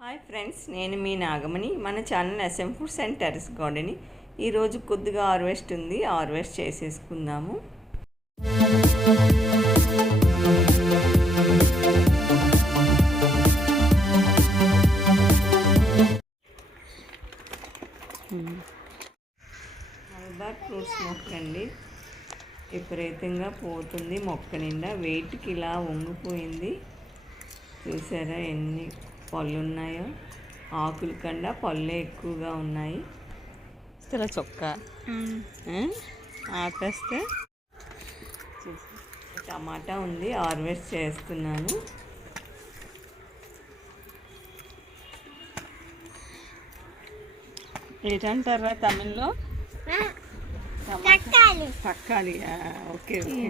Hi friends, నేను మీ నాగమణి. మన channel SM foods and terrace gardening. ఈరోజు కొద్దిగా హార్వెస్ట్ ఉంది, హార్వెస్ట్ చేసేసుకుందాము. మలబార్ ఫ్రూట్స్ మొక్క అండి, విపరీతంగా పోతుంది. మొక్క నిండా వెయిట్కి ఇలా వంగిపోయింది. చూసారా ఎన్ని పళ్ళు ఉన్నాయో? ఆకుల కన్నా పళ్ళే ఎక్కువగా ఉన్నాయి. అసలు చొక్క ఆపేస్తే టమాటా ఉంది, హార్వెస్ట్ చేస్తున్నాను. ఏంటంటారా తమిళ్లో? తక్కాలి. Okay okay.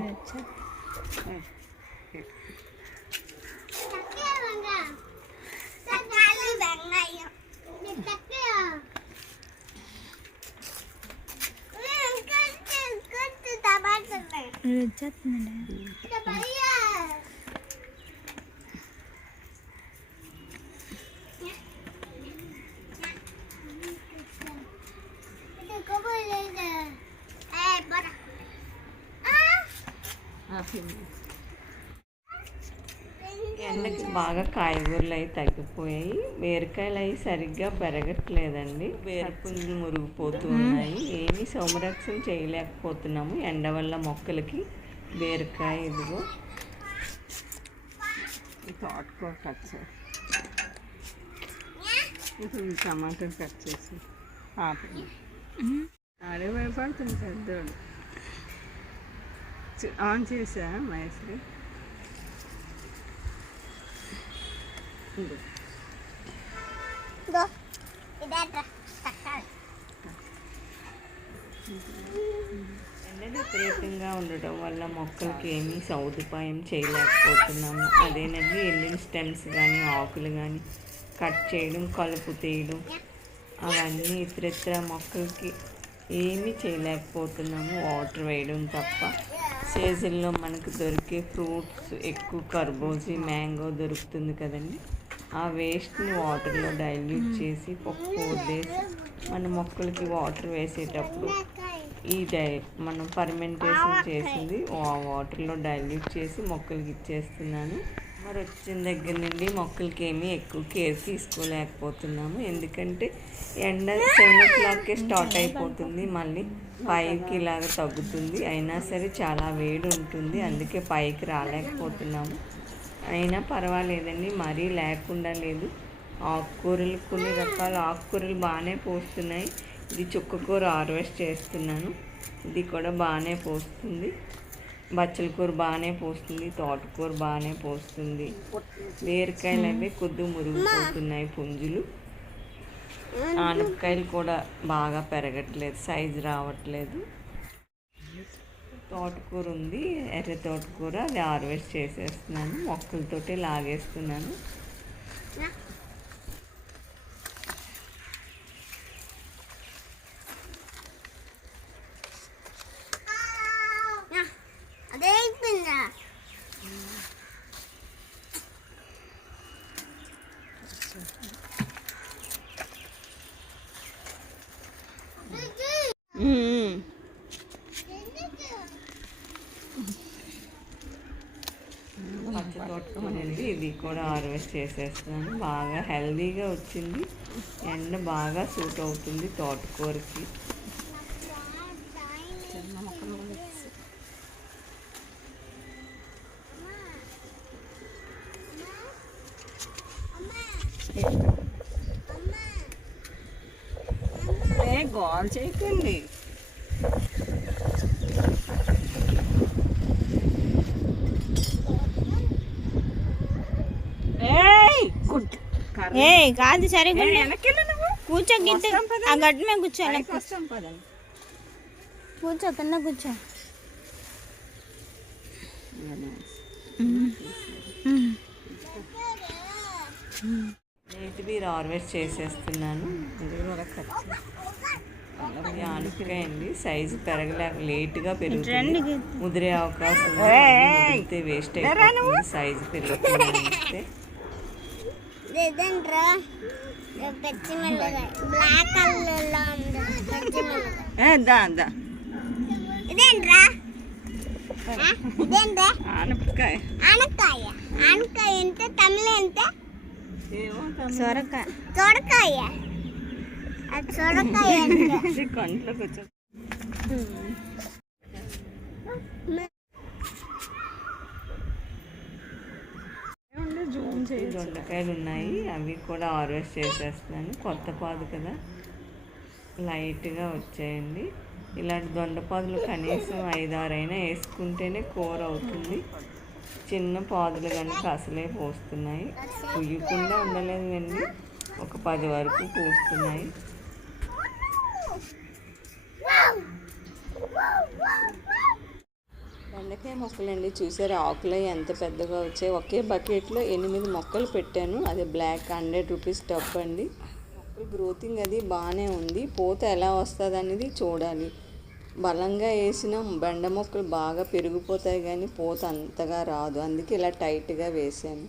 ఎండకి బాగా కాయగూరలు అవి తగ్గిపోయాయి. బీరకాయలు అవి సరిగ్గా పెరగట్లేదండి. బీరపుంజులు మురిగిపోతూ ఉన్నాయి. ఏమీ సంరక్షణ చేయలేకపోతున్నాము ఎండ వల్ల మొక్కలకి. బీరకాయ ఇదిగో తోటకూర కట్ చేసి, టమాటా కట్ చేసి ఆడే భయపడుతుంది పెద్దోడు. ఆన్ చేసా మైస్రీ. ఎండలు విపరీతంగా ఉండటం వల్ల మొక్కలకి ఏమీ సదుపాయం చేయలేకపోతున్నాము. అదేనండి, ఎండిన స్టెమ్స్ కానీ ఆకులు కానీ కట్ చేయడం, కలుపు తీయడం, అవన్నీ ఇతరితర మొక్కలకి ఏమీ చేయలేకపోతున్నాము. వాటర్ వేయడం తప్ప. సీజన్లో మనకు దొరికే ఫ్రూట్స్ ఎక్కువ కర్బూజీ, మ్యాంగో దొరుకుతుంది కదండి. ఆ వేస్ట్ని వాటర్లో డైల్యూట్ చేసి 4 days మన మొక్కలకి వాటర్ వేసేటప్పుడు మనం ఫర్మెంటేషన్ చేసింది ఆ వాటర్లో డైల్యూట్ చేసి మొక్కలకి ఇచ్చేస్తున్నాను. మరి వచ్చిన దగ్గర నుండి మొక్కలకి ఏమీ ఎక్కువ కేర్ తీసుకోలేకపోతున్నాము. ఎందుకంటే ఎండ 7 o'clockకే స్టార్ట్ అయిపోతుంది, మళ్ళీ 5కి ఇలాగ తగ్గుతుంది. అయినా సరే చాలా వేడి ఉంటుంది, అందుకే పైకి రాలేకపోతున్నాము. అయినా పర్వాలేదండి, మరీ లేకుండా లేదు. ఆకుకూరలు, కొన్ని రకాల ఆకుకూరలు బాగానే పోస్తున్నాయి. ఇది చుక్కకూర హార్వెస్ట్ చేస్తున్నాను, ఇది కూడా బాగానే పోస్తుంది. బచ్చల కూర బాగానే పోస్తుంది, తోటకూర బాగానే పోస్తుంది. బీరకాయలు అవి కొద్దిగా మురిగిపోతున్నాయి పుంజులు. ఆనపకాయలు కూడా బాగా పెరగట్లేదు, సైజు రావట్లేదు. తోటకూర ఉంది, ఎర్ర తోటకూర, అది హార్వెస్ట్ చేసేస్తున్నాను. మొక్కలతోటి లాగేస్తున్నాను. పచ్చ తోటకూర అనేది ఇది కూడా హార్వెస్ట్ చేసేస్తున్నాను. బాగా హెల్దీగా వచ్చింది. ఎండ బాగా సూట్ అవుతుంది తోటకూరకి. గోల్ చేయకండి. కాదు సరిగ్గా కూర్చో, ఆ గడ్డి మీద కూర్చోాలి. కూర్చో, కింద కూర్చో. నేతి బీర హార్వెస్ట్ చేసేస్తున్నాను. ఆనపకాయ అండి, సైజు పెరగలేక లేట్గా పెరుగుతుంది, ముదిరే అవకాశం ఉంది. వేస్ట్ అయిపోతుంది సైజు పెరుగుతుంది. ఇదేంట్రా పచ్చిమిరపకాయ బ్లాక్ కలర్లో ఉంది పచ్చిమిరపకాయ. దా ఇదేంట్రా ఇదేంట్రా ఆనపకాయ. ఆనకాయ. ఆనకాయ ఎంత తమిళ ఎంత? సొరకాయ. సొరకాయ అది సొరకాయ అంటే కంట్లోకి వచ్చా. దొండకాయలు ఉన్నాయి, అవి కూడా హార్వెస్ట్ చేసేస్తున్నాను. కొత్త పాదు కదా, లైట్గా వచ్చాయండి. ఇలాంటి దొండపాదులు కనీసం 5-6 అయినా వేసుకుంటేనే కూర అవుతుంది. చిన్న పాదులు కనుక అసలే పోస్తున్నాయి, పుయ్యకుండా ఉండలేదు అండి. ఒక 10 వరకు పూస్తున్నాయి. బెండకాయ మొక్కలండి, చూసారు ఆకులు ఎంత పెద్దగా వచ్చాయి. ఒకే బకెట్లో 8 మొక్కలు పెట్టాను. అది బ్లాక్ 100 రూపీస్ టబ్ అండి. మొక్కలు గ్రోతింగ్ అది బాగానే ఉంది. పూత ఎలా వస్తుంది అనేది చూడాలి. బలంగా వేసిన బెండ మొక్కలు బాగా పెరిగిపోతాయి కానీ పూత అంతగా రాదు. అందుకే ఇలా టైట్గా వేసాను.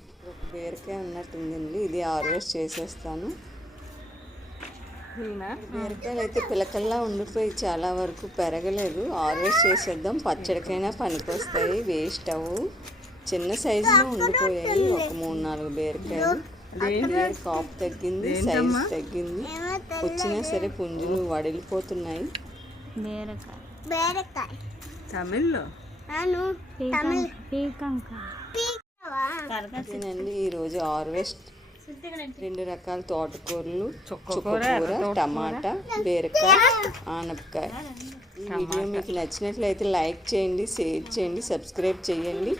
బీరకాయ ఉన్నట్టుందండి, ఇది హార్వెస్ట్ చేసేస్తాను. బీరకాయలు అయితే పిలకల్లా ఉండిపోయి చాలా వరకు పెరగలేదు. హార్వెస్ట్ చేసేద్దాం, పచ్చడికైనా పనికొస్తాయి, వేస్ట్ అవ్వు. చిన్న సైజులో ఉండిపోయాయి ఒక 3-4 బీరకాయలు. కాపు తగ్గింది, సైజు తగ్గింది. వచ్చినా సరే పుంజులు వడిలిపోతున్నాయి. తమిళ్నండి ఈరోజు హార్వెస్ట్ 2 రకాల తోటకూరలు, చుక్కకూర, టమాటా, బీరకాయ, ఆనపకాయ. ఈ వీడియో మీకు నచ్చినట్లయితే లైక్ చేయండి, షేర్ చేయండి, సబ్స్క్రైబ్ చేయండి.